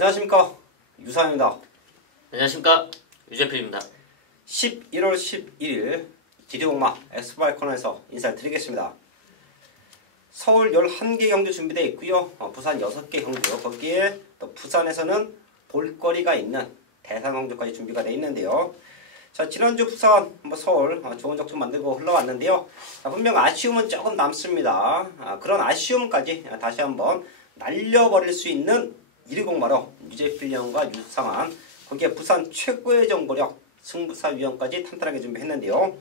안녕하십니까, 유상입니다. 안녕하십니까, 유재필입니다. 11월 11일 기대공마 엑스파일 코너에서 인사를 드리겠습니다. 서울 11개 경주 준비되어 있고요. 부산 6개 경주, 거기에 또 부산에서는 볼거리가 있는 대상 경주까지 준비가 되어 있는데요. 자, 지난주 부산, 서울 좋은 적좀 만들고 흘러왔는데요. 분명 아쉬움은 조금 남습니다. 그런 아쉬움까지 다시 한번 날려버릴 수 있는 1위공마로 유재필령과 유상한, 거기에 부산 최고의 정보력 승부사 위원까지 탄탄하게 준비했는데요.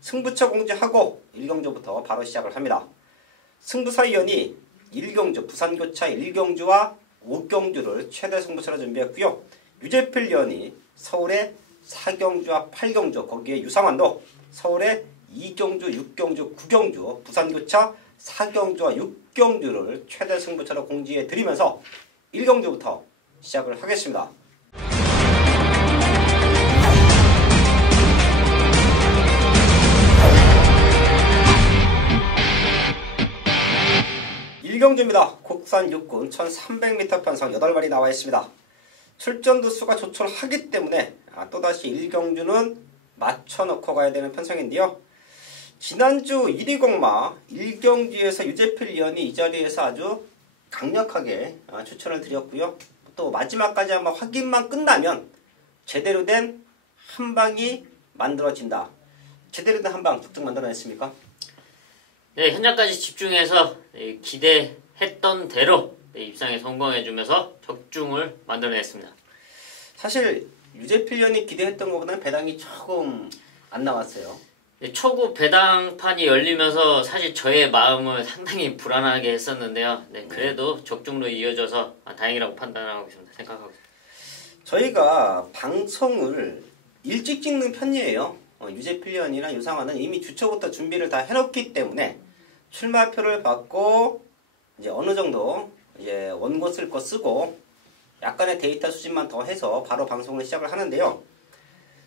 승부처 공지하고 1경주부터 바로 시작을 합니다. 승부사 위원이 1경주, 부산교차 1경주와 5경주를 최대 승부처로 준비했고요. 유재필 위원이 서울의 4경주와 8경주, 거기에 유상환도 서울의 2경주, 6경주, 9경주, 부산교차 4경주와 6경주를 최대 승부처로 공지해 드리면서 1경주부터 시작을 하겠습니다. 일경주입니다. 국산 육군 1300m 편성 8마리 나와 있습니다. 출전 두수가 조촐하기 때문에 또다시 1경주는 맞춰놓고 가야 되는 편성인데요. 지난주 1위 공마 1경주에서 유재필 위원이 이 자리에서 아주 강력하게 추천을 드렸고요. 또 마지막까지 한번 확인만 끝나면 제대로 된 한방이 만들어진다. 제대로 된 한방 득득 만들어냈습니까? 네, 현장까지 집중해서 기대했던 대로 입상에 성공해주면서 적중을 만들어냈습니다. 사실 유재필 위원이 기대했던 것보다는 배당이 조금 안 나왔어요. 네, 초구 배당판이 열리면서 사실 저의 마음을 상당히 불안하게 했었는데요. 네, 그래도 적중으로 이어져서 다행이라고 판단하고 있습니다. 생각하고 있습니다. 저희가 방송을 일찍 찍는 편이에요. 유재필 위원이나 유상환은 이미 주초부터 준비를 다 해놓기 때문에 출마표를 받고 이제 어느 정도 이제 원고 쓸 거 쓰고 약간의 데이터 수집만 더 해서 바로 방송을 시작을 하는데요.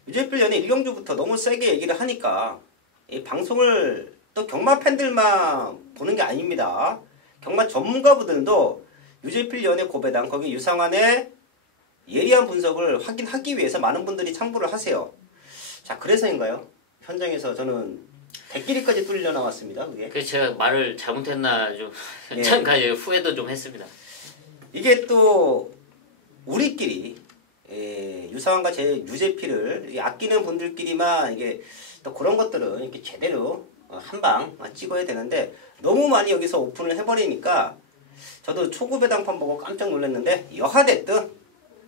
유재필 위원이 1경주부터 너무 세게 얘기를 하니까 이 방송을 또 경마 팬들만 보는 게 아닙니다. 경마 전문가분들도 유재필 위원의 고배당, 거기 유상환의 예리한 분석을 확인하기 위해서 많은 분들이 참고를 하세요. 자, 그래서인가요? 현장에서 저는 대끼리까지 뚫려 나왔습니다. 그게. 그래서 제가 말을 잘못했나 좀 현장까지 후회도 좀 했습니다. 이게 또 우리끼리 유상환과 유재필을 아끼는 분들끼리만 이게 또 그런 것들은 이렇게 제대로 한방 찍어야 되는데 너무 많이 여기서 오픈을 해버리니까 저도 초구 배당판 보고 깜짝 놀랐는데 여하됐든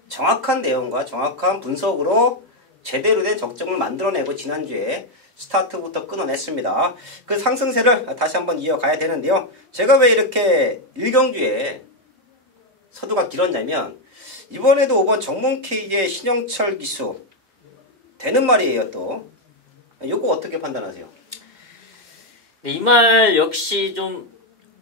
정확한 내용과 정확한 분석으로 제대로 된 적정을 만들어내고 지난주에 스타트부터 끊어냈습니다. 그 상승세를 다시 한번 이어가야 되는데요. 제가 왜 이렇게 1경주에 서두가 길었냐면 이번에도 5번 정문K의 신영철 기수 되는 말이에요. 또 이거 어떻게 판단하세요? 네, 이 말 역시 좀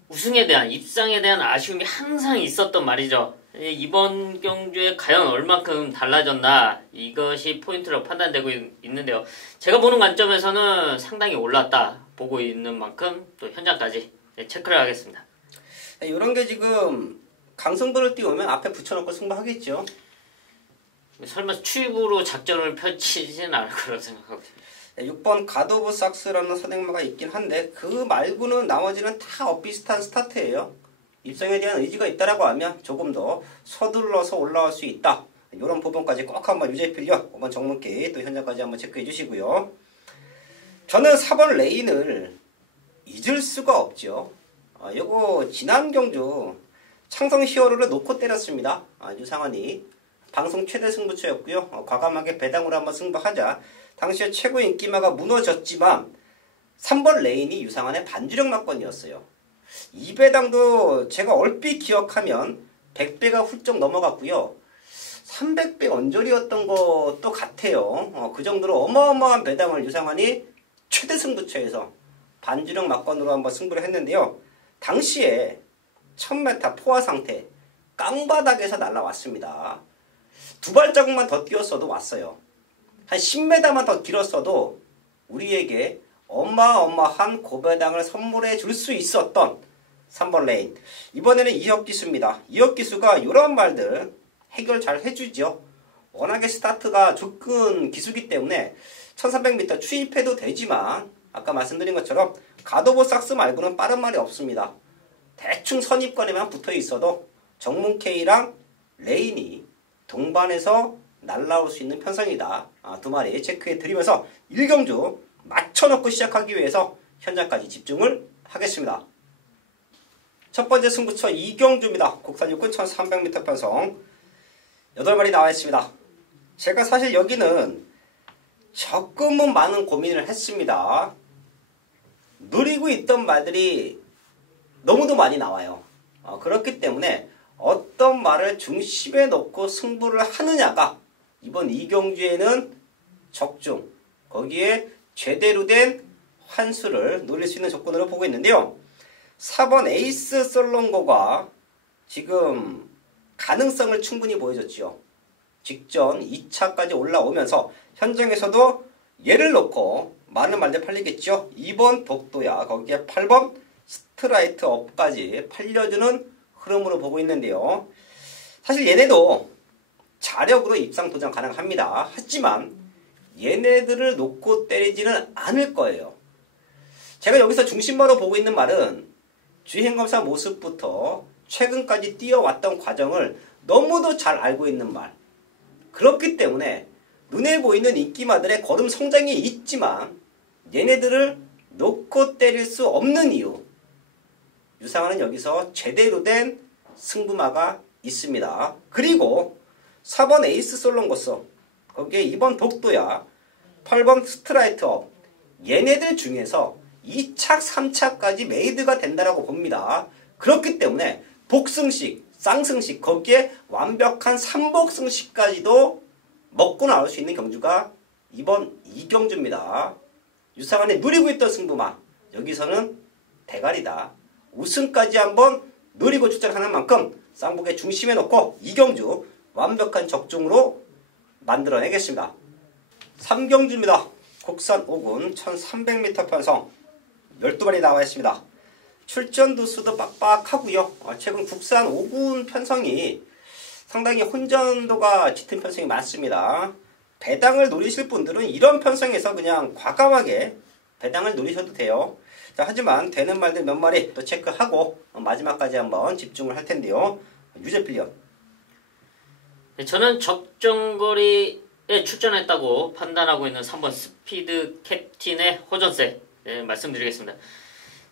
우승에 대한, 입상에 대한 아쉬움이 항상 있었던 말이죠. 이번 경주에 과연 얼만큼 달라졌나, 이것이 포인트로 판단되고 있는데요. 제가 보는 관점에서는 상당히 올랐다 보고 있는 만큼 또 현장까지 체크를 하겠습니다. 이런 게 지금 강승부를 띄우면 앞에 붙여놓고 승부하겠죠. 설마 추입으로 작전을 펼치지는 않을 거라고 생각하고 있습니다. 6번 가도브 삭스라는 선행마가 있긴 한데 그 말고는 나머지는 다 엇비슷한 스타트예요. 입상에 대한 의지가 있다라고 하면 조금 더 서둘러서 올라올 수 있다. 이런 부분까지 꼭 한번 유재필요 5번 정문K 또 현장까지 한번 체크해 주시고요. 저는 4번 레인을 잊을 수가 없죠. 요거 지난 경주 창성 히어로를 놓고 때렸습니다. 유상환이 방송 최대 승부처였고요. 과감하게 배당으로 한번 승부하자 당시에 최고 인기마가 무너졌지만 3번 레인이 유상환의 반주력 막건이었어요. 이 배당도 제가 얼핏 기억하면 100배가 훌쩍 넘어갔고요. 300배 언저리였던 것도 같아요. 그 정도로 어마어마한 배당을 유상환이 최대 승부처에서 반주력 막건으로 한번 승부를 했는데요. 당시에 1000m 포화 상태 깡바닥에서 날아왔습니다. 두 발자국만 더 뛰었어도 왔어요. 한 10m만 더 길었어도 우리에게 어마어마한 고배당을 선물해 줄 수 있었던 3번 레인. 이번에는 이혁기수입니다. 이혁기수가 이런 말들 해결 잘 해주죠. 워낙에 스타트가 조금 기수기 때문에 1300m 추입해도 되지만 아까 말씀드린 것처럼 가도보삭스 말고는 빠른 말이 없습니다. 대충 선입관에만 붙어 있어도 정문 K랑 레인이 동반해서 날라올 수 있는 편성이다. 두 마리 체크해 드리면서 1경주 맞춰놓고 시작하기 위해서 현장까지 집중을 하겠습니다. 첫 번째 승부처 2경주입니다. 국산 육군 1300m 편성 8마리 나와 있습니다. 제가 사실 여기는 조금은 많은 고민을 했습니다. 노리고 있던 말들이 너무도 많이 나와요. 그렇기 때문에 어떤 말을 중심에 놓고 승부를 하느냐가 이번 2경주에는 적중, 거기에 제대로 된 환수를 노릴 수 있는 조건으로 보고 있는데요. 4번 에이스 솔롱거가 지금 가능성을 충분히 보여줬지요. 직전 2차까지 올라오면서 현장에서도 얘를 놓고 많은 말들 팔리겠죠. 2번 독도야, 거기에 8번 스트라이트 업까지 팔려주는 흐름으로 보고 있는데요. 사실 얘네도 자력으로 입상 도전 가능합니다. 하지만 얘네들을 놓고 때리지는 않을 거예요. 제가 여기서 중심으로 보고 있는 말은 주행검사 모습부터 최근까지 뛰어왔던 과정을 너무도 잘 알고 있는 말. 그렇기 때문에 눈에 보이는 인기마들의 걸음 성장이 있지만 얘네들을 놓고 때릴 수 없는 이유. 유상하는 여기서 제대로 된 승부마가 있습니다. 그리고 4번 에이스 솔롱거스, 거기에 2번 독도야, 8번 스트라이트업, 얘네들 중에서 2차, 3차까지 메이드가 된다라고 봅니다. 그렇기 때문에 복승식, 쌍승식, 거기에 완벽한 3복승식까지도 먹고 나올 수 있는 경주가 이번 2경주입니다. 유상한이 누리고 있던 승부마, 여기서는 대가리다. 우승까지 한번 노리고 출전하는 만큼 쌍복의 중심에 놓고 2경주 완벽한 적중으로 만들어내겠습니다. 3경주입니다. 국산 5군 1300m 편성 12마리 나와 있습니다. 출전 두수도 빡빡하고요. 최근 국산 5군 편성이 상당히 혼전도가 짙은 편성이 많습니다. 배당을 노리실 분들은 이런 편성에서 그냥 과감하게 배당을 노리셔도 돼요. 자, 하지만 되는 말들 몇 마리 또 체크하고 마지막까지 한번 집중을 할 텐데요. 유재필련. 네, 저는 적정거리에 출전했다고 판단하고 있는 3번 스피드 캡틴의 호전세 말씀드리겠습니다.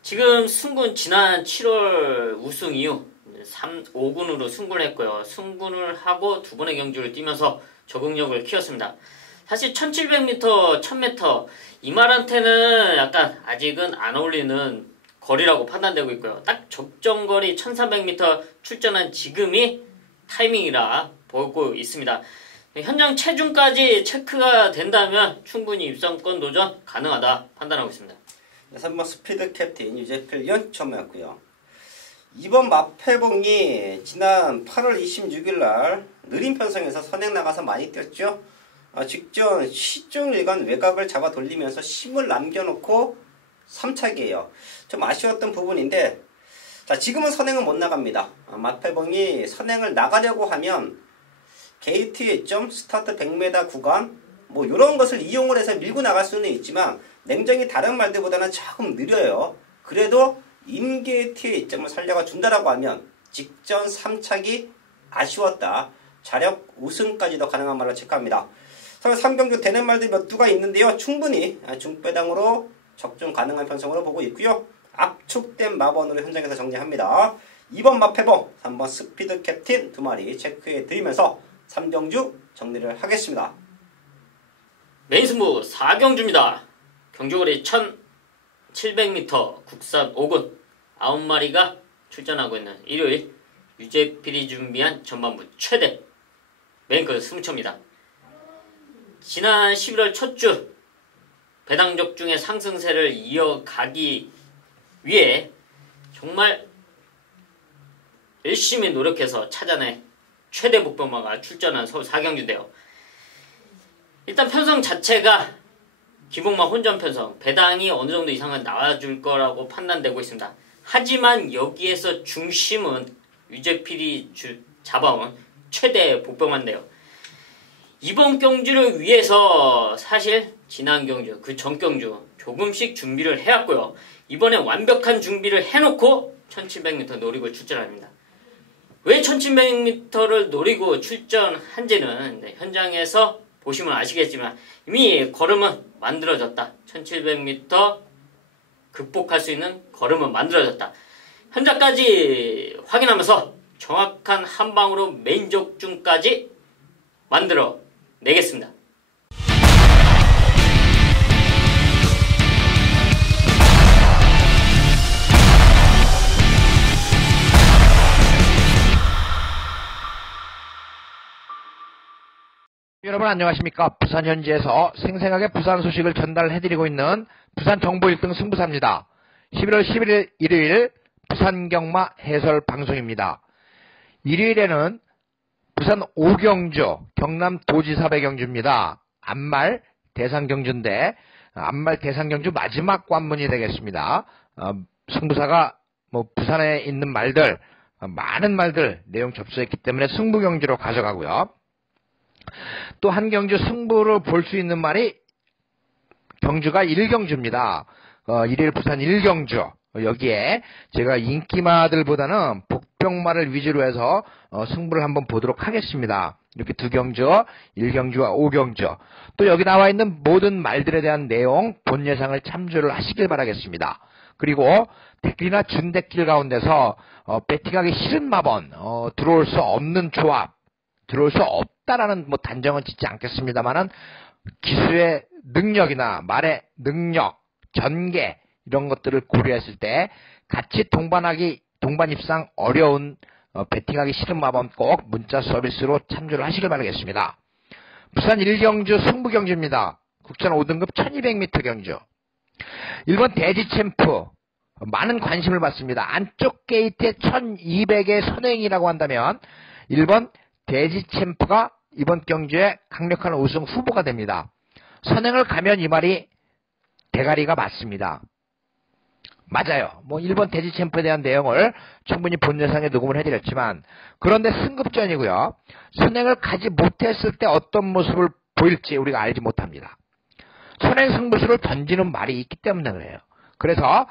지금 승군 지난 7월 우승 이후 5군으로 승군을 했고요. 승군을 하고 두 번의 경주를 뛰면서 적응력을 키웠습니다. 사실 1700m, 1000m 이 말한테는 약간 아직은 안 어울리는 거리라고 판단되고 있고요. 딱 적정거리 1300m 출전한 지금이 타이밍이라 보고 있습니다. 현장 체중까지 체크가 된다면 충분히 입상권 도전 가능하다 판단하고 있습니다. 3번 스피드 캡틴 유재필련 처음이었고요. 2번 마패봉이 지난 8월 26일날 느린 편성에서 선행 나가서 많이 뛰었죠. 직전 시종일관 외곽을 잡아 돌리면서 힘을 남겨놓고 3차기예요. 좀 아쉬웠던 부분인데 자, 지금은 선행은 못 나갑니다. 마패봉이 선행을 나가려고 하면 게이트의 점 스타트 100m 구간 뭐 이런 것을 이용을 해서 밀고 나갈 수는 있지만 냉정히 다른 말들보다는 조금 느려요. 그래도 인게이트의 이점을 살려가 준다라고 하면 직전 3차기 아쉬웠다. 자력 우승까지도 가능한 말로 체크합니다. 3경주 되는 말들 몇 두가 있는데요. 충분히 중배당으로 적중 가능한 편성으로 보고 있고요. 압축된 마번으로 현장에서 정리합니다. 2번 마패봉, 3번 스피드 캡틴 두 마리 체크해 드리면서 3경주 정리를 하겠습니다. 메인 승부 4경주입니다. 경주거리 1700m 국산 5군 9마리가 출전하고 있는 일요일 유재필이 준비한 전반부 최대 메인급 승부처입니다. 지난 11월 첫 주 배당 적중의 상승세를 이어가기 위해 정말 열심히 노력해서 찾아낸 최대 목표마가 출전한 서울 4경주인데요. 일단 편성 자체가 기복마 혼전 편성, 배당이 어느 정도 이상은 나와줄 거라고 판단되고 있습니다. 하지만 여기에서 중심은 유재필이 잡아온 최대 복병만인데요. 이번 경주를 위해서 사실 지난 경주, 그 전 경주 조금씩 준비를 해왔고요. 이번에 완벽한 준비를 해놓고 1700m 노리고 출전합니다. 왜 1700m를 노리고 출전한지는 현장에서 보시면 아시겠지만 이미 걸음은 만들어졌다. 1700m 극복할 수 있는 걸음은 만들어졌다. 현장까지 확인하면서 정확한 한 방으로 메인 적중까지 만들어 내겠습니다. 여러분 안녕하십니까. 부산 현지에서 생생하게 부산 소식을 전달해드리고 있는 부산 정보 1등 승부사입니다. 11월 11일 일요일 부산 경마 해설 방송입니다. 일요일에는 부산 5경주 경남 도지사배 경주입니다. 앞말 대상경주인데 앞말 대상경주 마지막 관문이 되겠습니다. 승부사가 부산에 있는 말들 많은 말들 내용 접수했기 때문에 승부경주로 가져가고요. 또 한 경주 승부를 볼 수 있는 말이 경주가 1경주입니다. 일일 부산 1경주. 여기에 제가 인기마들보다는 복병마를 위주로 해서 승부를 한번 보도록 하겠습니다. 이렇게 2경주, 1경주와 5경주. 또 여기 나와 있는 모든 말들에 대한 내용, 본 예상을 참조를 하시길 바라겠습니다. 그리고 데킬이나 준데킬 가운데서 배팅하기 싫은 마번, 들어올 수 없는 조합, 들어올 수 없다라는 단정은 짓지 않겠습니다만은 기수의 능력이나 말의 능력, 전개 이런 것들을 고려했을 때 같이 동반 입상 어려운 배팅하기 싫은 마법 꼭 문자 서비스로 참조를 하시길 바라겠습니다. 부산 1경주 승부경주입니다. 국산 5등급 1200m 경주. 1번 대지 챔프 많은 관심을 받습니다. 안쪽 게이트에 1200의 선행이라고 한다면 1번 대지 챔프가 이번 경주에 강력한 우승 후보가 됩니다. 선행을 가면 이 말이 대가리가 맞습니다. 맞아요. 1번 대지 챔프에 대한 내용을 충분히 본 예상에 녹음을 해드렸지만 그런데 승급전이고요. 선행을 가지 못했을 때 어떤 모습을 보일지 우리가 알지 못합니다. 선행 승부수를 던지는 말이 있기 때문에 그래요. 그래서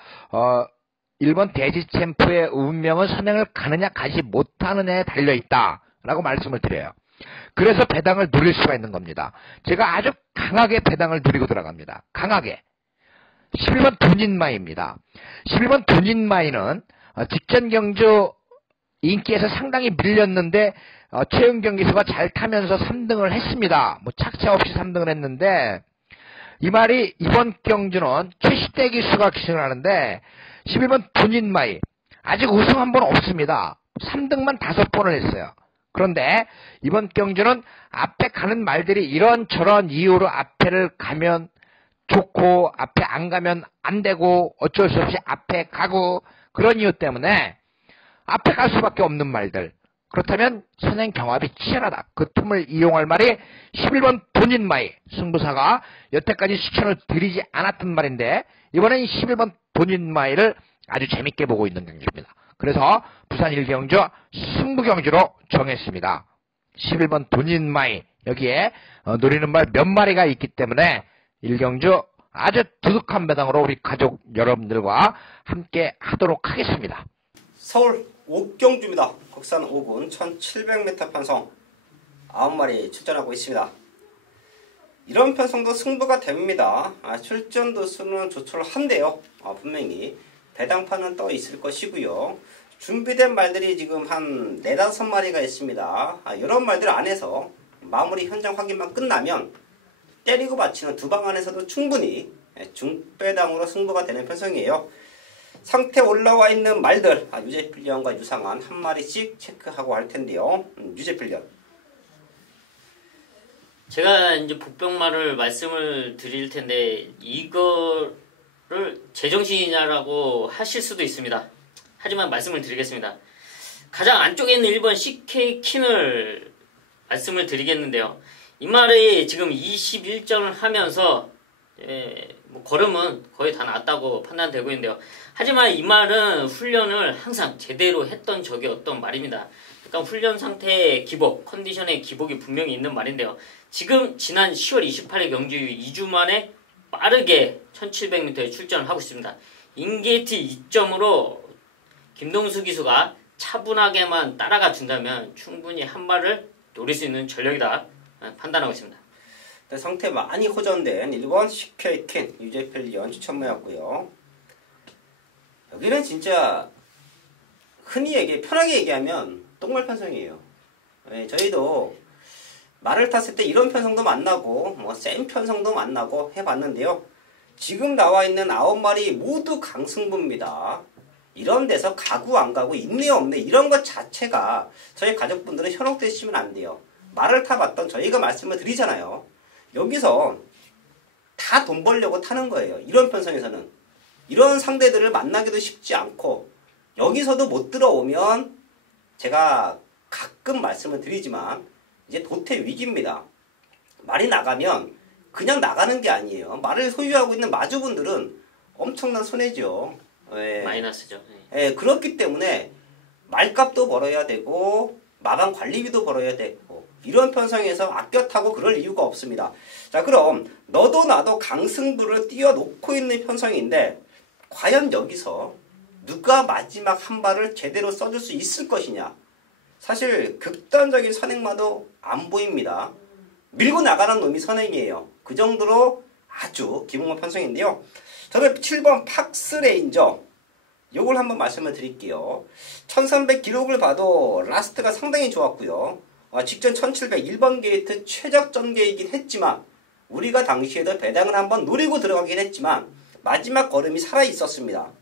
1번 대지 챔프의 운명은 선행을 가느냐 가지 못하느냐에 달려있다 라고 말씀을 드려요. 그래서 배당을 누릴 수가 있는 겁니다. 제가 아주 강하게 배당을 누리고 들어갑니다. 강하게. 11번 돈인마이입니다. 11번 돈인마이는 직전 경주 인기에서 상당히 밀렸는데 최은 경기수가 잘 타면서 3등을 했습니다. 착차 없이 3등을 했는데 이 말이 이번 경주는 최시대 기수가 기승을 하는데 11번 돈인마이 아직 우승 한 번 없습니다. 3등만 5번을 했어요. 그런데 이번 경주는 앞에 가는 말들이 이런저런 이유로 앞에를 가면 좋고 앞에 안 가면 안 되고 어쩔 수 없이 앞에 가고 그런 이유 때문에 앞에 갈 수밖에 없는 말들. 그렇다면 선행 경합이 치열하다. 그 틈을 이용할 말이 11번 돈인마이 승부사가 여태까지 추천을 드리지 않았던 말인데 이번엔 11번 돈인마이를 아주 재밌게 보고 있는 경주입니다. 그래서 부산 1경주 승부경주로 정했습니다. 11번 돈인마이 여기에 노리는 말 몇 마리가 있기 때문에 1경주 아주 두둑한 배당으로 우리 가족 여러분들과 함께 하도록 하겠습니다. 서울 5경주입니다. 국산 5군 1700m 편성 9마리 출전하고 있습니다. 이런 편성도 승부가 됩니다. 출전 도수는 조촐을 한데요. 분명히 배당판은 떠 있을 것이고요. 준비된 말들이 지금 한 4-5마리가 있습니다. 이런 말들 안에서 마무리 현장 확인만 끝나면 때리고 받치는 두 방 안에서도 충분히 중배당으로 승부가 되는 편성이에요. 상태 올라와 있는 말들 유재필련과 유상한 한 마리씩 체크하고 할 텐데요. 유재필련. 제가 이제 복병말을 말씀을 드릴 텐데 이거를 제정신이냐라고 하실 수도 있습니다. 하지만 말씀을 드리겠습니다. 가장 안쪽에 있는 1번 CK 킨을 말씀을 드리겠는데요. 이 말이 지금 21전을 하면서 걸음은 거의 다 났다고 판단되고 있는데요. 하지만 이 말은 훈련을 항상 제대로 했던 적이 없던 말입니다. 약간 훈련 상태의 기복, 컨디션의 기복이 분명히 있는 말인데요. 지금 지난 10월 28일 경주 이후 2주 만에 빠르게 1700m에 출전을 하고 있습니다. 인게이트 2점으로 김동수 기수가 차분하게만 따라가 준다면 충분히 한 발을 노릴 수 있는 전력이다 판단하고 있습니다. 네, 상태 많이 호전된 1번 시큐에이킨 유제필리언 추천모였고요. 여기는 진짜 흔히 편하게 얘기하면 똥말 편성이에요. 네, 저희도 말을 탔을 때 이런 편성도 만나고 센 편성도 만나고 해봤는데요. 지금 나와 있는 9마리 모두 강승부입니다. 이런 데서 가고 안 가고 있네 없네 이런 것 자체가 저희 가족분들은 현혹되시면 안 돼요. 말을 타봤던 저희가 말씀을 드리잖아요. 여기서 다 돈 벌려고 타는 거예요. 이런 편성에서는. 이런 상대들을 만나기도 쉽지 않고 여기서도 못 들어오면 제가 가끔 말씀을 드리지만 이제 도태 위기입니다. 말이 나가면 그냥 나가는 게 아니에요. 말을 소유하고 있는 마주분들은 엄청난 손해죠. 예. 마이너스죠. 예, 그렇기 때문에 말값도 벌어야 되고 마방 관리비도 벌어야 되고 이런 편성에서 아껴 타고 그럴 이유가 없습니다. 자, 그럼 너도 나도 강승부를 띄워놓고 있는 편성인데 과연 여기서 누가 마지막 한 발을 제대로 써줄 수 있을 것이냐. 사실 극단적인 선행마도 안 보입니다. 밀고 나가는 놈이 선행이에요. 그 정도로 아주 기본권 편성인데요. 저는 7번 팍스레인저 요걸 한번 말씀을 드릴게요. 1300 기록을 봐도 라스트가 상당히 좋았고요. 직전 1700 1번 게이트 최적 전개이긴 했지만 우리가 당시에도 배당을 한번 노리고 들어가긴 했지만 마지막 걸음이 살아있었습니다.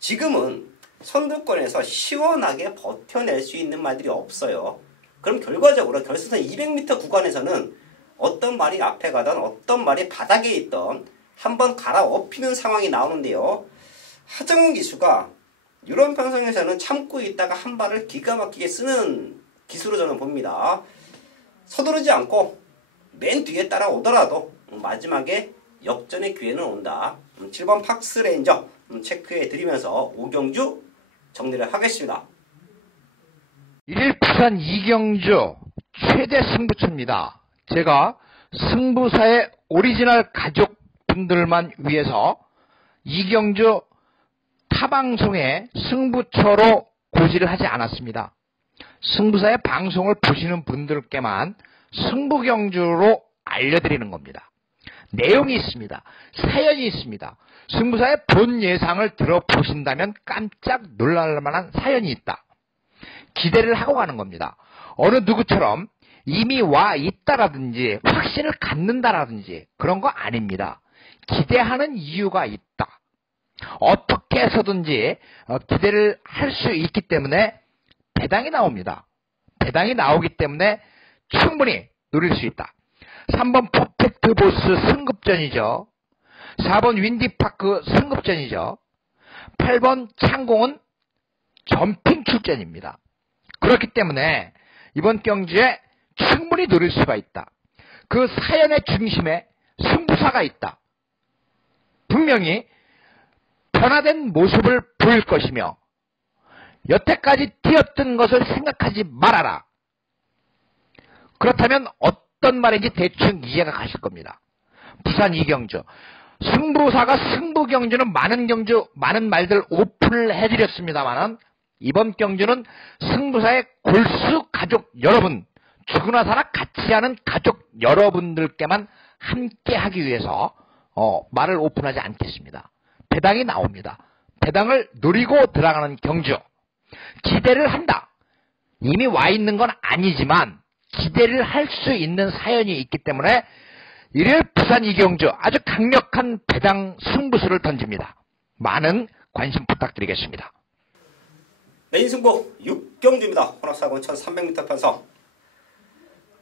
지금은 선두권에서 시원하게 버텨낼 수 있는 말들이 없어요. 그럼 결과적으로 결승선 200m 구간에서는 어떤 말이 앞에 가던 어떤 말이 바닥에 있던 한번 갈아엎히는 상황이 나오는데요. 하정우 기수가 이런 편성에서는 참고 있다가 한 발을 기가 막히게 쓰는 기수로 저는 봅니다. 서두르지 않고 맨 뒤에 따라오더라도 마지막에 역전의 기회는 온다. 7번 팍스레인저 체크해 드리면서 5경주 정리를 하겠습니다. 1일 부산 2경주 최대 승부처입니다. 제가 승부사의 오리지널 가족분들만 위해서 2경주 타방송에 승부처로 고지를 하지 않았습니다. 승부사의 방송을 보시는 분들께만 승부경주로 알려드리는 겁니다. 내용이 있습니다. 사연이 있습니다. 승부사의 본 예상을 들어보신다면 깜짝 놀랄 만한 사연이 있다. 기대를 하고 가는 겁니다. 어느 누구처럼 이미 와 있다라든지 확신을 갖는다라든지 그런 거 아닙니다. 기대하는 이유가 있다. 어떻게 해서든지 기대를 할 수 있기 때문에 배당이 나옵니다. 배당이 나오기 때문에 충분히 누릴 수 있다. 3번 퍼펙트 보스 승급전이죠. 4번 윈디파크 승급전이죠. 8번 창공은 점핑 출전입니다. 그렇기 때문에 이번 경주에 충분히 누릴 수가 있다. 그 사연의 중심에 승부사가 있다. 분명히 변화된 모습을 보일 것이며 여태까지 뛰었던 것을 생각하지 말아라. 그렇다면 어떤 말인지 대충 이해가 가실 겁니다. 부산 2경주 승부사가 승부경주는 많은 경주 많은 말들 오픈을 해드렸습니다만은 이번 경주는 승부사의 골수 가족 여러분 죽으나 살아 같이 하는 가족 여러분들께만 함께 하기 위해서 말을 오픈하지 않겠습니다. 배당이 나옵니다. 배당을 노리고 들어가는 경주. 기대를 한다. 이미 와 있는 건 아니지만 기대를 할 수 있는 사연이 있기 때문에 일일 부산 2경주 아주 강력한 배당 승부수를 던집니다. 많은 관심 부탁드리겠습니다. 메인 승부 6경주입니다. 혼합사건 1300m 편성.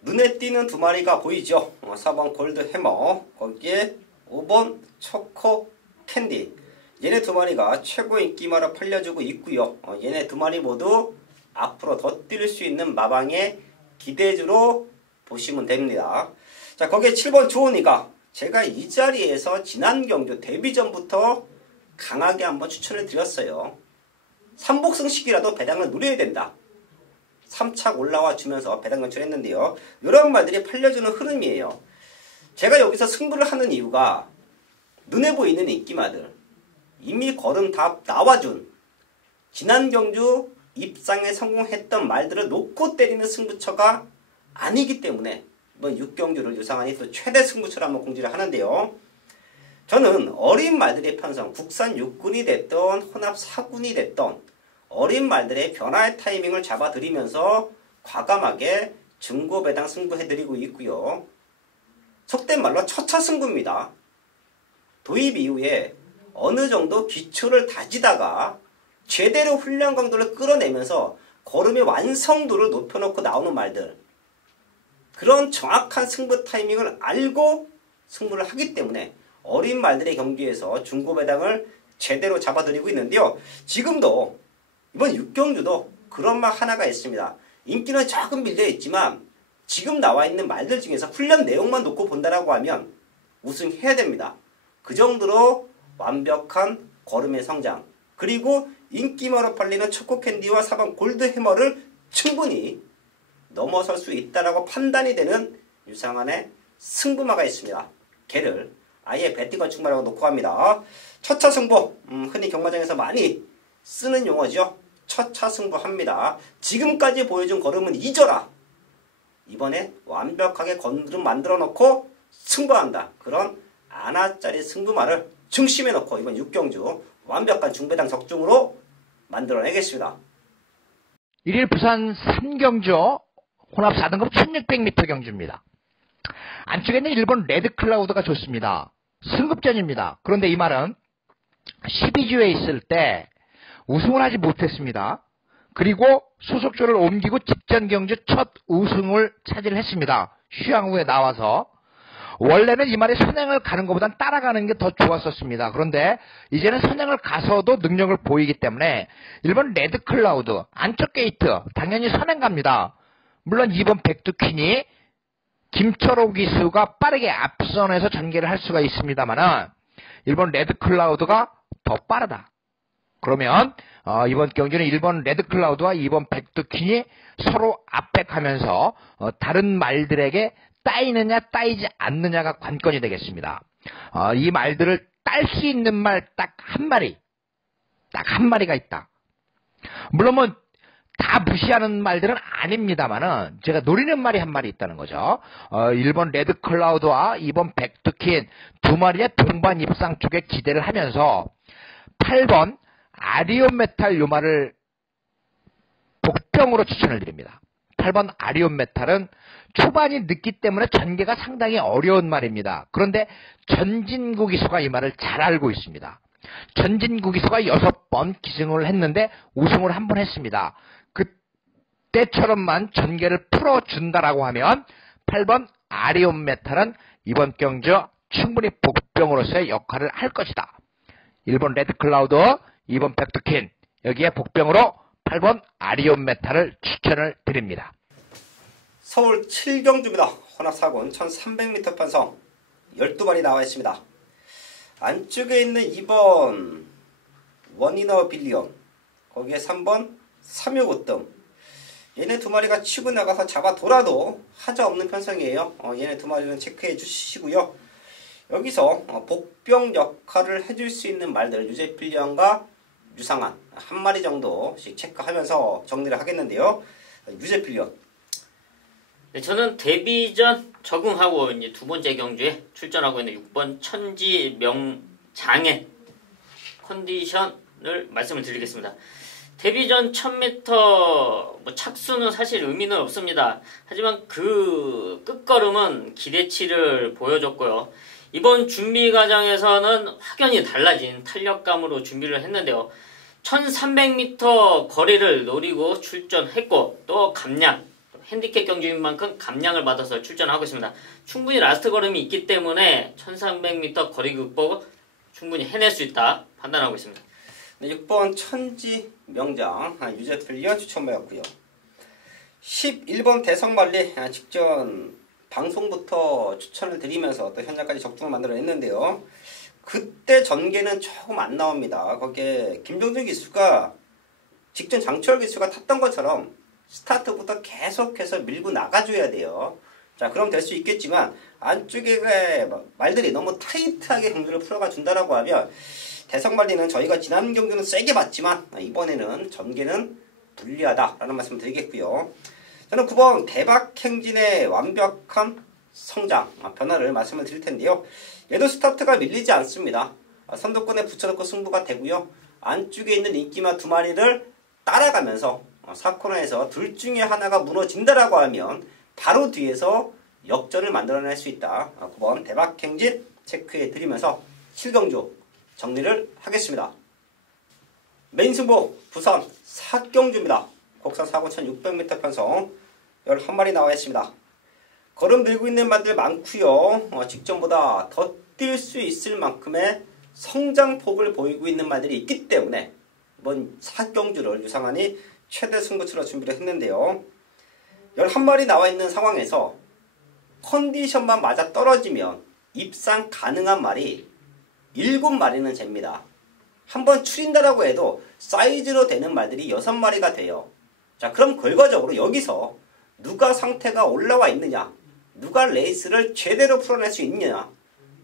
눈에 띄는 두 마리가 보이죠. 4번 골드 해머, 거기에 5번 초코 캔디. 얘네 두 마리가 최고 인기마로 팔려주고 있고요. 얘네 두 마리 모두 앞으로 더 뛸 수 있는 마방의 기대주로 보시면 됩니다. 자, 거기에 7번 조은이가 제가 이 자리에서 지난 경주 데뷔전부터 강하게 한번 추천을 드렸어요. 삼복승식이라도 배당을 누려야 된다. 3착 올라와 주면서 배당 연출했는데요. 이런 말들이 팔려주는 흐름이에요. 제가 여기서 승부를 하는 이유가 눈에 보이는 인기마들, 이미 거름 다 나와준 지난 경주 입상에 성공했던 말들을 놓고 때리는 승부처가 아니기 때문에 이번 6경주를 유상한이 또 최대 승부처로 한번 공지를 하는데요. 저는 어린 말들의 편성, 국산 6군이 됐던 혼합 4군이 됐던 어린 말들의 변화의 타이밍을 잡아드리면서 과감하게 중고배당 승부해드리고 있고요. 속된 말로 첫차 승부입니다. 도입 이후에 어느 정도 기초를 다지다가 제대로 훈련 강도를 끌어내면서 걸음의 완성도를 높여놓고 나오는 말들, 그런 정확한 승부 타이밍을 알고 승부를 하기 때문에 어린 말들의 경기에서 중고배당을 제대로 잡아드리고 있는데요. 지금도 이번 6경주도 그런 말 하나가 있습니다. 인기는 조금 밀려있지만 지금 나와 있는 말들 중에서 훈련 내용만 놓고 본다라고 하면 우승해야 됩니다. 그 정도로 완벽한 걸음의 성장, 그리고 인기마로 팔리는 초코캔디와 4번 골드해머를 충분히 넘어설 수 있다라고 판단이 되는 유상한의 승부마가 있습니다. 걔를 아예 배팅 건축마라고 놓고 합니다. 첫차 승부, 흔히 경마장에서 많이 쓰는 용어죠. 첫차 승부합니다. 지금까지 보여준 걸음은 잊어라. 이번에 완벽하게 건드름 만들어 놓고 승부한다. 그런 아나짜리 승부마를 중심에 놓고 이번 6경주 완벽한 중배당 적중으로 만들어내겠습니다. 1일 부산 3경주 혼합 4등급 1600m 경주입니다. 안쪽에 있는 일본 레드클라우드가 좋습니다. 승급전입니다. 그런데 이 말은 12주에 있을 때 우승을 하지 못했습니다. 그리고 소속조를 옮기고 직전 경주 첫 우승을 차지했습니다. 휴양 후에 나와서. 원래는 이 말이 선행을 가는 것보단 따라가는 게 더 좋았었습니다. 그런데 이제는 선행을 가서도 능력을 보이기 때문에 일본 레드클라우드 안쪽 게이트 당연히 선행 갑니다. 물론 이번 백두퀸이 김철호 기수가 빠르게 앞선에서 전개를 할 수가 있습니다만은 일본 레드클라우드가 더 빠르다. 그러면 이번 경기는 일본 레드클라우드와 이번 백두퀸이 서로 압박하면서 다른 말들에게 따이느냐 따이지 않느냐가 관건이 되겠습니다. 이 말들을 딸 수 있는 말 딱 한 마리, 딱 한 마리가 있다. 물론 다 무시하는 말들은 아닙니다만은 제가 노리는 말이 한 마리 있다는 거죠. 일본 레드클라우드와 이번 백두퀸 두 마리의 동반 입상 쪽에 기대를 하면서 8번 아리온메탈 요 말을 복병으로 추천을 드립니다. 8번 아리온메탈은 초반이 늦기 때문에 전개가 상당히 어려운 말입니다. 그런데 전진구 기수가 이 말을 잘 알고 있습니다. 전진구 기수가 6번 기승을 했는데 우승을 한 번 했습니다. 그때처럼만 전개를 풀어준다라고 하면 8번 아리온메탈은 이번 경주 충분히 복병으로서의 역할을 할 것이다. 1번 레드클라우드, 2번 백두퀸, 여기에 복병으로 8번 아리온메탈을 추천을 드립니다. 서울 7경주입니다. 혼합 4군 1300m 편성 12마리 나와 있습니다. 안쪽에 있는 2번 원이너 빌리언, 거기에 3번 365뜸, 얘네 두 마리가 치고 나가서 잡아돌아도 하자없는 편성이에요. 얘네 두 마리는 체크해 주시고요. 여기서 복병 역할을 해줄 수 있는 말들 유제필리언과 유상한 한 마리 정도씩 체크하면서 정리를 하겠는데요. 유제필리언, 네, 저는 데뷔 전 적응하고 이제 두 번째 경주에 출전하고 있는 6번 천지명장의 컨디션을 말씀을 드리겠습니다. 데뷔 전 1000m 뭐 착수는 사실 의미는 없습니다. 하지만 그 끝걸음은 기대치를 보여줬고요. 이번 준비 과정에서는 확연히 달라진 탄력감으로 준비를 했는데요. 1300m 거리를 노리고 출전했고 또 감량, 핸디캡 경주인 만큼 감량을 받아서 출전하고 있습니다. 충분히 라스트 걸음이 있기 때문에 1300m 거리 극복을 충분히 해낼 수 있다 판단하고 있습니다. 네, 6번 천지명장 유제필리언 추천받았고요. 11번 대성말리 직전 방송부터 추천을 드리면서 또 현장까지 적중을 만들어냈는데요. 그때 전개는 조금 안 나옵니다. 거기에 김정준 기수가 직전 장철 기수가 탔던 것처럼 스타트부터 계속해서 밀고 나가줘야 돼요. 자, 그럼 될 수 있겠지만 안쪽에 말들이 너무 타이트하게 경주를 풀어가 준다라고 하면 대성말리는 저희가 지난 경주는 세게 봤지만 이번에는 전개는 불리하다라는 말씀을 드리겠고요. 저는 9번 대박행진의 완벽한 성장, 변화를 말씀을 드릴 텐데요. 얘도 스타트가 밀리지 않습니다. 선두권에 붙여놓고 승부가 되고요. 안쪽에 있는 인기마 두 마리를 따라가면서 4코너에서 둘 중에 하나가 무너진다라고 하면 바로 뒤에서 역전을 만들어낼 수 있다. 9번 대박행진 체크해 드리면서 7경주 정리를 하겠습니다. 메인 승부 부산 사경주입니다. 곡선 4,600m 편성 11마리 나와 있습니다. 걸음 들고 있는 말들 많고요. 직전보다 더 뛸 수 있을 만큼의 성장폭을 보이고 있는 말들이 있기 때문에 이번 사경주를 유상한이 최대 승부처로 준비를 했는데요. 11마리 나와 있는 상황에서 컨디션만 맞아 떨어지면 입상 가능한 말이 7마리는 됩니다. 한번 추린다라고 해도 사이즈로 되는 말들이 6마리가 돼요. 자, 그럼 결과적으로 여기서 누가 상태가 올라와 있느냐, 누가 레이스를 제대로 풀어낼 수 있느냐,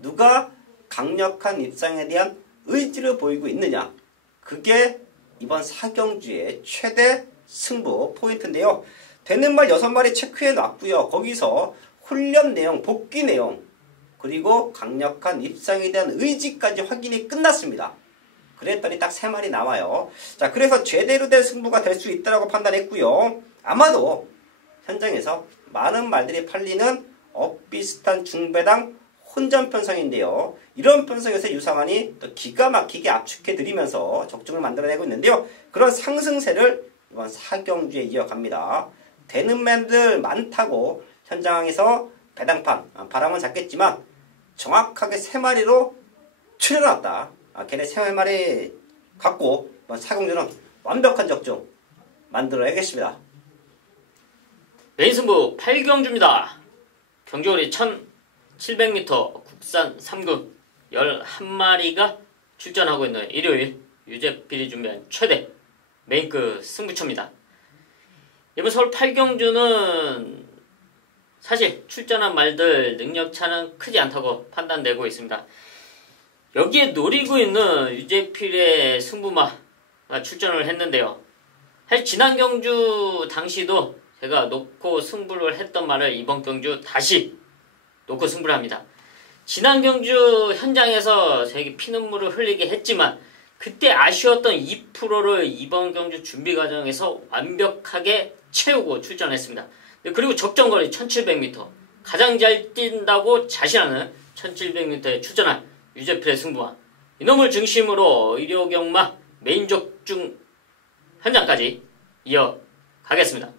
누가 강력한 입상에 대한 의지를 보이고 있느냐, 그게 이번 사경주의 최대 승부 포인트인데요. 되는 말 6마리 체크해 놨고요. 거기서 훈련 내용, 복귀 내용, 그리고 강력한 입상에 대한 의지까지 확인이 끝났습니다. 그랬더니 딱 3마리 나와요. 자, 그래서 제대로 된 승부가 될 수 있다고 판단했고요. 아마도 현장에서 많은 말들이 팔리는 엇비슷한 중배당 혼전 편성인데요. 이런 편성에서 유상한이 또 기가 막히게 압축해드리면서 적중을 만들어내고 있는데요. 그런 상승세를 이번 사경주에 이어갑니다. 되는 맨들 많다고 현장에서 배당판 바람은 잡겠지만 정확하게 3마리로 추려놨다. 걔네 3마리 갖고 이번 사경주는 완벽한 적중 만들어야겠습니다. 메인 승부 8경주입니다. 경주거리 1700m 국산 3군 11마리가 출전하고 있는 일요일 유재필이 준비한 최대 메인급 승부처입니다. 이번 서울 8경주는 사실 출전한 말들 능력차는 크지 않다고 판단되고 있습니다. 여기에 노리고 있는 유재필의 승부마가 출전을 했는데요. 사실 지난 경주 당시도 제가 놓고 승부를 했던 말을 이번 경주 다시 놓고 승부를 합니다. 지난 경주 현장에서 제게 피눈물을 흘리게 했지만 그때 아쉬웠던 2%를 이번 경주 준비 과정에서 완벽하게 채우고 출전했습니다. 그리고 적정거리 1700m 가장 잘 뛴다고 자신하는 1700m에 출전한 유재필의 승부와 이놈을 중심으로 의료경마 메인적중 현장까지 이어가겠습니다.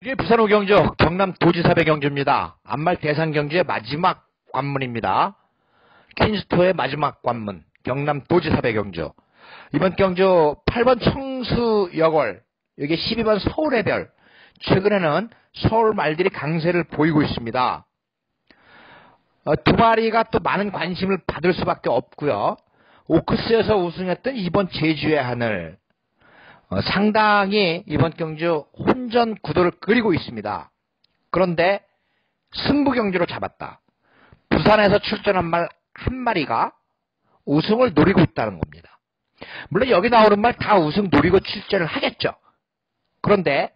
이게 부산 오경주 경남 도지사배 경주입니다. 안말 대상 경주의 마지막 관문입니다. 퀸스토의 마지막 관문 경남 도지사배 경주. 이번 경주 8번 청수여골, 여기 12번 서울의 별. 최근에는 서울 말들이 강세를 보이고 있습니다. 두 마리가 또 많은 관심을 받을 수밖에 없고요. 오크스에서 우승했던 이번 제주의 하늘. 상당히 이번 경주 혼전 구도를 그리고 있습니다. 그런데 승부 경주로 잡았다. 부산에서 출전한 말 한 마리가 우승을 노리고 있다는 겁니다. 물론 여기 나오는 말 다 우승 노리고 출전을 하겠죠. 그런데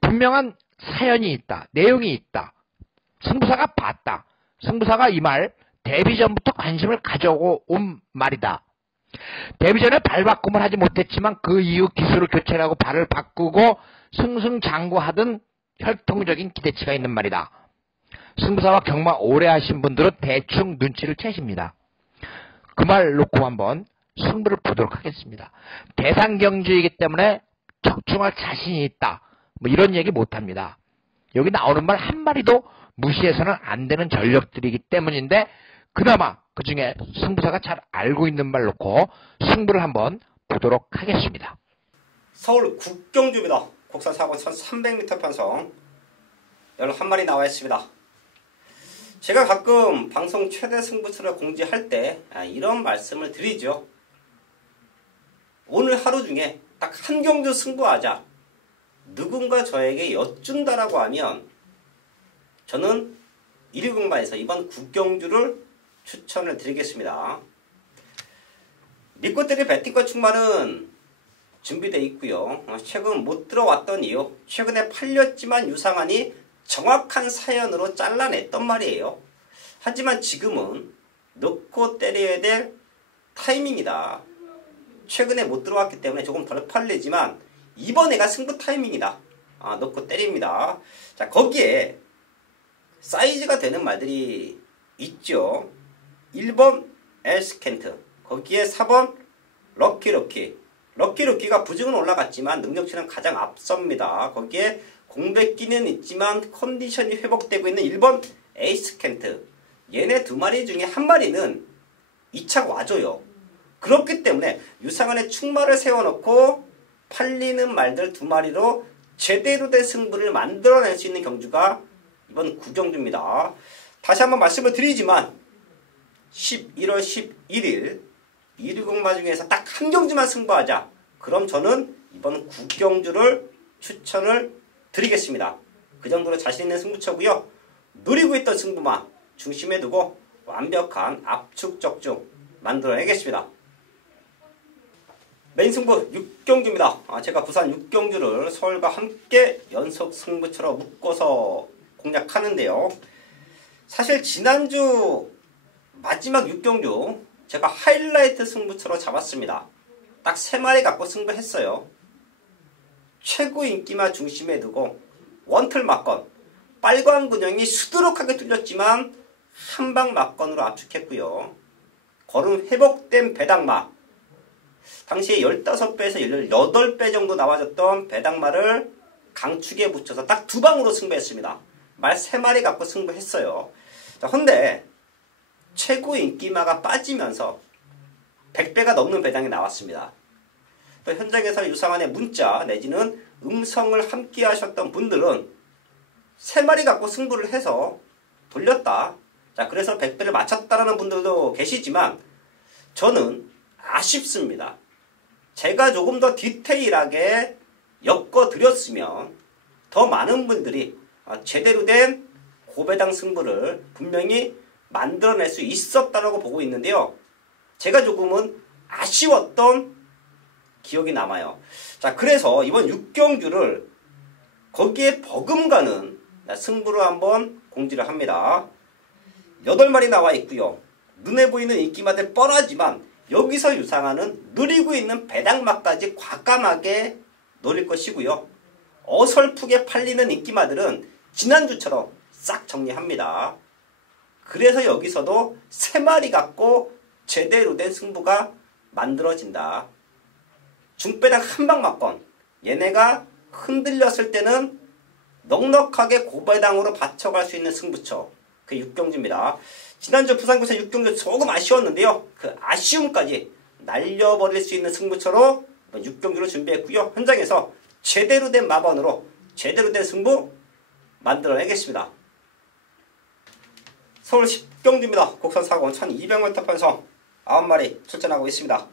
분명한 사연이 있다. 내용이 있다. 승부사가 봤다. 승부사가 이 말 데뷔 전부터 관심을 가져오고 온 말이다. 데뷔 전에 발 바꿈을 하지 못했지만 그 이후 기술을 교체하고 발을 바꾸고 승승장구하던 혈통적인 기대치가 있는 말이다. 승부사와 경마 오래 하신 분들은 대충 눈치를 채십니다. 그 말 놓고 한번 승부를 보도록 하겠습니다. 대상 경주이기 때문에 적중할 자신이 있다. 뭐 이런 얘기 못합니다. 여기 나오는 말 한 마리도 무시해서는 안 되는 전력들이기 때문인데 그나마 그 중에 승부사가 잘 알고 있는 말 놓고 승부를 한번 보도록 하겠습니다. 서울 국경주입니다. 곡선 4번 1300m 편성 11마리 나와 있습니다. 제가 가끔 방송 최대 승부처를 공지할 때 이런 말씀을 드리죠. 오늘 하루 중에 딱 한 경주 승부하자. 누군가 저에게 여쭌다라고 하면 저는 1위공마에서 이번 국경주를 추천을 드리겠습니다. 믿고 때릴 배팅과 출마는 준비되어 있고요. 최근 못 들어왔던 이유, 최근에 팔렸지만 유상한이 정확한 사연으로 잘라냈던 말이에요. 하지만 지금은 넣고 때려야 될 타이밍이다. 최근에 못 들어왔기 때문에 조금 덜 팔리지만 이번에가 승부 타이밍이다. 넣고 때립니다. 자, 거기에 사이즈가 되는 말들이 있죠. 1번 엘스켄트, 거기에 4번 럭키가 부증은 올라갔지만 능력치는 가장 앞섭니다. 거기에 공백기는 있지만 컨디션이 회복되고 있는 1번 에이스켄트, 얘네 두 마리 중에 한 마리는 2차 와줘요. 그렇기 때문에 유상한의 충마를 세워놓고 팔리는 말들 두 마리로 제대로 된 승부를 만들어낼 수 있는 경주가 이번 구경주입니다. 다시 한번 말씀을 드리지만 11월 11일 1위공마 중에서 딱 한 경주만 승부하자. 그럼 저는 이번 구경주를 추천을 드리겠습니다. 그 정도로 자신 있는 승부처고요. 노리고 있던 승부만 중심에 두고 완벽한 압축 적중 만들어내겠습니다. 메인 승부 6경주입니다. 제가 부산 6경주를 서울과 함께 연속 승부처럼 묶어서 공략하는데요. 사실 지난주 마지막 6경주 제가 하이라이트 승부처로 잡았습니다. 딱 3마리 갖고 승부했어요. 최고 인기마 중심에 두고 원틀 막건, 빨간 근형이 수두룩하게 뚫렸지만 한방 막건으로 압축했고요. 걸음 회복된 배당마, 당시에 15배에서 18배 정도 나와줬던 배당마를 강축에 붙여서 딱 2방으로 승부했습니다. 말 3마리 갖고 승부했어요. 자, 근데 최고 인기마가 빠지면서 100배가 넘는 배당이 나왔습니다. 또 현장에서 유상한의 문자 내지는 음성을 함께 하셨던 분들은 3마리 갖고 승부를 해서 돌렸다. 자, 그래서 100배를 맞췄다라는 분들도 계시지만 저는 아쉽습니다. 제가 조금 더 디테일하게 엮어드렸으면 더 많은 분들이 제대로 된 고배당 승부를 분명히 만들어낼 수 있었다라고 보고 있는데요. 제가 조금은 아쉬웠던 기억이 남아요. 자, 그래서 이번 6경주를 거기에 버금가는 승부로 한번 공지를 합니다. 8마리 나와 있고요. 눈에 보이는 인기마들 뻔하지만 여기서 유상한은 누리고 있는 배당마까지 과감하게 노릴 것이고요. 어설프게 팔리는 인기마들은 지난주처럼 싹 정리합니다. 그래서 여기서도 3마리 갖고 제대로 된 승부가 만들어진다. 중배당 한방 막건, 얘네가 흔들렸을 때는 넉넉하게 고배당으로 받쳐갈 수 있는 승부처, 그 6경주입니다. 지난주 부산구사 6경주 조금 아쉬웠는데요. 그 아쉬움까지 날려버릴 수 있는 승부처로 6경주를 준비했고요. 현장에서 제대로 된 마번으로 제대로 된 승부 만들어내겠습니다. 서울 10경주입니다. 국산 4권 1200m 편성 9마리 출전하고 있습니다.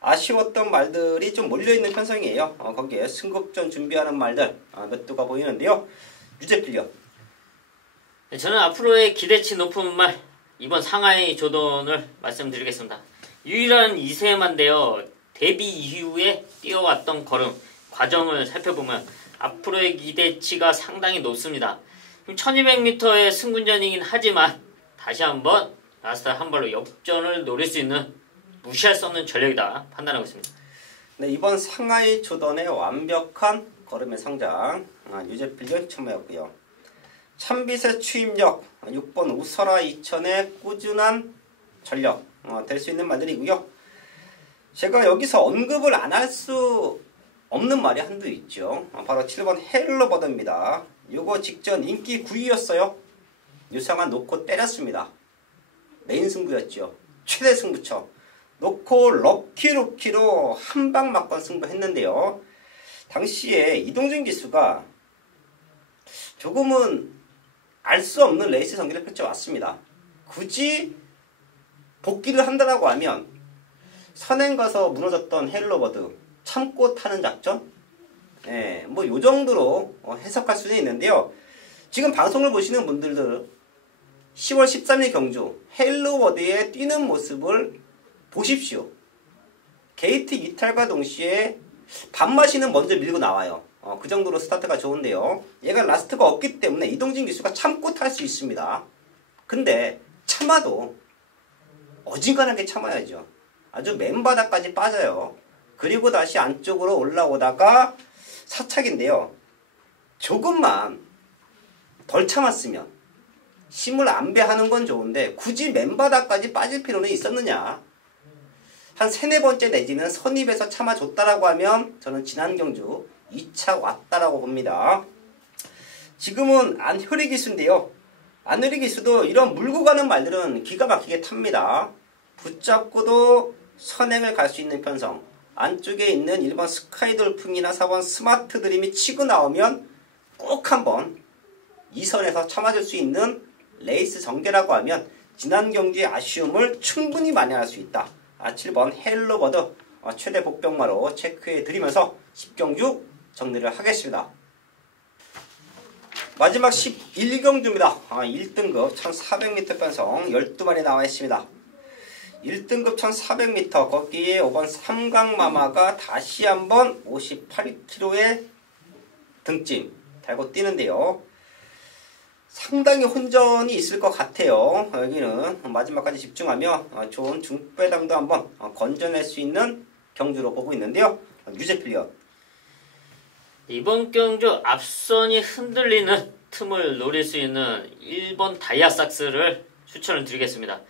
아쉬웠던 말들이 좀 몰려있는 편성이에요. 거기에 승급전 준비하는 말들 몇 두가 보이는데요. 유재필요. 저는 앞으로의 기대치 높은 말, 이번 상하이 조던을 말씀드리겠습니다. 유일한 2세만데요. 데뷔 이후에 뛰어왔던 걸음, 과정을 살펴보면 앞으로의 기대치가 상당히 높습니다. 1200m의 승군전이긴 하지만 다시 한번 라스트 한 발로 역전을 노릴 수 있는 무시할 수 없는 전력이다 판단하고 있습니다. 네, 이번 상하이 조던의 완벽한 걸음의 성장, 유재필전 첨예였고요. 참빗의 추임력, 6번 우설아 이천의 꾸준한 전력 될 수 있는 말들이고요. 제가 여기서 언급을 안 할 수 없는 말이 한두 있죠. 바로 7번 헬로버드입니다. 요거 직전 인기 9위였어요. 유상한 놓고 때렸습니다. 메인 승부였죠. 최대 승부처. 놓고 럭키루키로 한방 막건 승부했는데요. 당시에 이동준 기수가 조금은 알 수 없는 레이스 전기를 펼쳐왔습니다. 굳이 복귀를 한다라고 하면 선행 가서 무너졌던 헬로버드 참고 타는 작전? 예, 뭐 요 정도로 해석할 수는 있는데요. 지금 방송을 보시는 분들도 10월 13일 경주 헬로워드의 뛰는 모습을 보십시오. 게이트 이탈과 동시에 반마시는 먼저 밀고 나와요. 그 정도로 스타트가 좋은데요. 얘가 라스트가 없기 때문에 이동진 기수가 참고 탈 수 있습니다. 근데 참아도 어지간하게 참아야죠. 아주 맨바닥까지 빠져요. 그리고 다시 안쪽으로 올라오다가 사착인데요. 조금만 덜 참았으면 힘을 안배하는 건 좋은데 굳이 맨바닥까지 빠질 필요는 있었느냐. 한 3, 4번째 내지는 선입에서 참아줬다라고 하면 저는 지난 경주 2차 왔다라고 봅니다. 지금은 안효리 기수인데요. 안효리 기수도 이런 물고 가는 말들은 기가 막히게 탑니다. 붙잡고도 선행을 갈 수 있는 편성. 안쪽에 있는 1번 스카이돌풍이나 4번 스마트 드림이 치고 나오면 꼭 한번 2선에서 참아줄 수 있는 레이스 전개라고 하면 지난 경주의 아쉬움을 충분히 만회할 수 있다. 7번 헬로버드 최대 복병마로 체크해 드리면서 10경주 정리를 하겠습니다. 마지막 11경주입니다. 1등급 1400m 편성 12마리 나와 있습니다. 1등급 1400m 거기에 5번 삼강마마가 다시 한번 58kg의 등짐 달고 뛰는데요. 상당히 혼전이 있을 것 같아요. 여기는 마지막까지 집중하며 좋은 중배당도 한번 건져낼 수 있는 경주로 보고 있는데요. 유재필리언. 이번 경주 앞선이 흔들리는 틈을 노릴 수 있는 1번 다이아삭스를 추천을 드리겠습니다.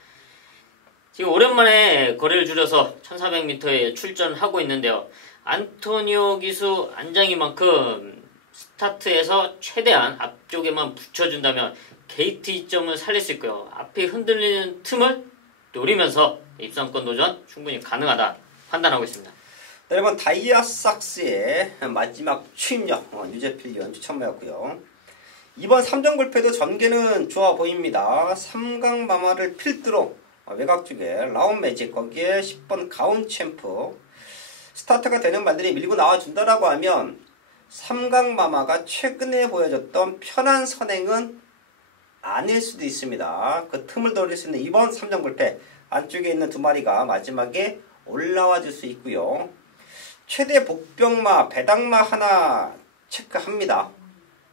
지금 오랜만에 거리를 줄여서 1400m에 출전하고 있는데요. 안토니오 기수 안장이만큼 스타트에서 최대한 앞쪽에만 붙여준다면 게이트 이점을 살릴 수 있고요. 앞이 흔들리는 틈을 노리면서 입상권 도전 충분히 가능하다 판단하고 있습니다. 여러분 다이아삭스의 마지막 추임력 유재필리언 추천하였고요. 이번 3점 골패도 전개는 좋아 보입니다. 삼강마마를 필두로 외곽 쪽에 라운 매직 거기에 10번 가운 챔프 스타트가 되는 말들이 밀고 나와준다라고 하면 삼강마마가 최근에 보여줬던 편한 선행은 아닐 수도 있습니다. 그 틈을 노릴 수 있는 이번 3점 골패 안쪽에 있는 두 마리가 마지막에 올라와 줄 수 있고요. 최대 복병마 배당마 하나 체크합니다.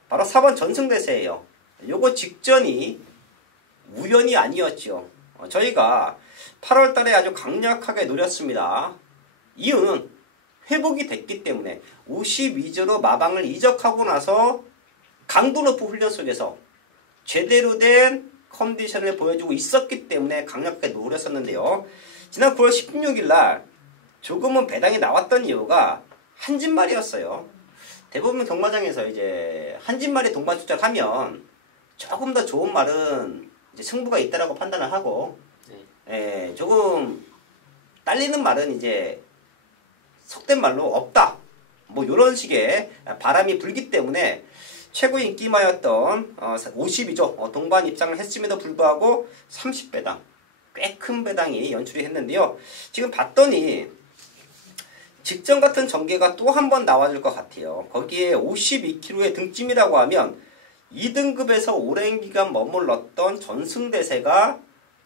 바로 4번 전승대세예요. 요거 직전이 우연이 아니었죠. 저희가 8월 달에 아주 강력하게 노렸습니다. 이유는 회복이 됐기 때문에 52조로 마방을 이적하고 나서 강도 높은 훈련 속에서 제대로 된 컨디션을 보여주고 있었기 때문에 강력하게 노렸었는데요. 지난 9월 16일 날 조금은 배당이 나왔던 이유가 한진말이었어요. 대부분 경마장에서 이제 한진말이 동반 출전하면 조금 더 좋은 말은 이제 승부가 있다라고 판단을 하고, 조금 딸리는 말은 이제 속된 말로 없다. 뭐 이런 식의 바람이 불기 때문에 최고 인기마였던 52조 동반 입장을 했음에도 불구하고 30배당 꽤 큰 배당이 연출이 했는데요. 지금 봤더니 직전 같은 전개가 또 한 번 나와줄 것 같아요. 거기에 52kg의 등짐이라고 하면 2등급에서 오랜 기간 머물렀던 전승대세가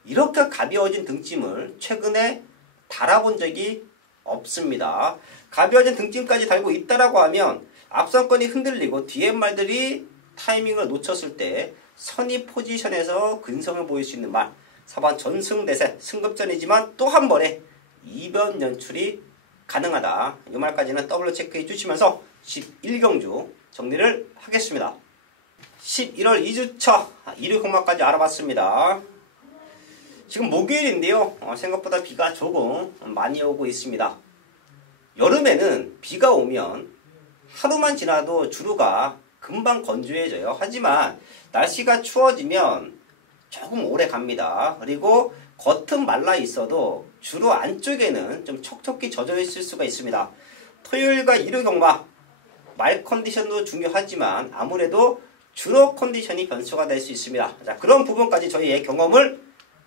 이렇게 가벼워진 등짐을 최근에 달아본 적이 없습니다. 가벼워진 등짐까지 달고 있다라고 하면 앞선권이 흔들리고 뒤에 말들이 타이밍을 놓쳤을 때 선의 포지션에서 근성을 보일 수 있는 말 4번 전승대세 승급전이지만 또 한 번에 이변 연출이 가능하다. 이 말까지는 더블로 체크해 주시면서 11경주 정리를 하겠습니다. 11월 2주차 1위 공마까지 알아봤습니다. 지금 목요일인데요. 생각보다 비가 조금 많이 오고 있습니다. 여름에는 비가 오면 하루만 지나도 주루가 금방 건조해져요. 하지만 날씨가 추워지면 조금 오래 갑니다. 그리고 겉은 말라 있어도 주로 안쪽에는 좀 촉촉히 젖어 있을 수가 있습니다. 토요일과 일요 경마 말 컨디션도 중요하지만 아무래도 주로 컨디션이 변수가 될 수 있습니다. 자, 그런 부분까지 저희의 경험을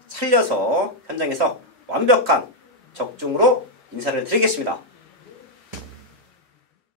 살려서 현장에서 완벽한 적중으로 인사를 드리겠습니다.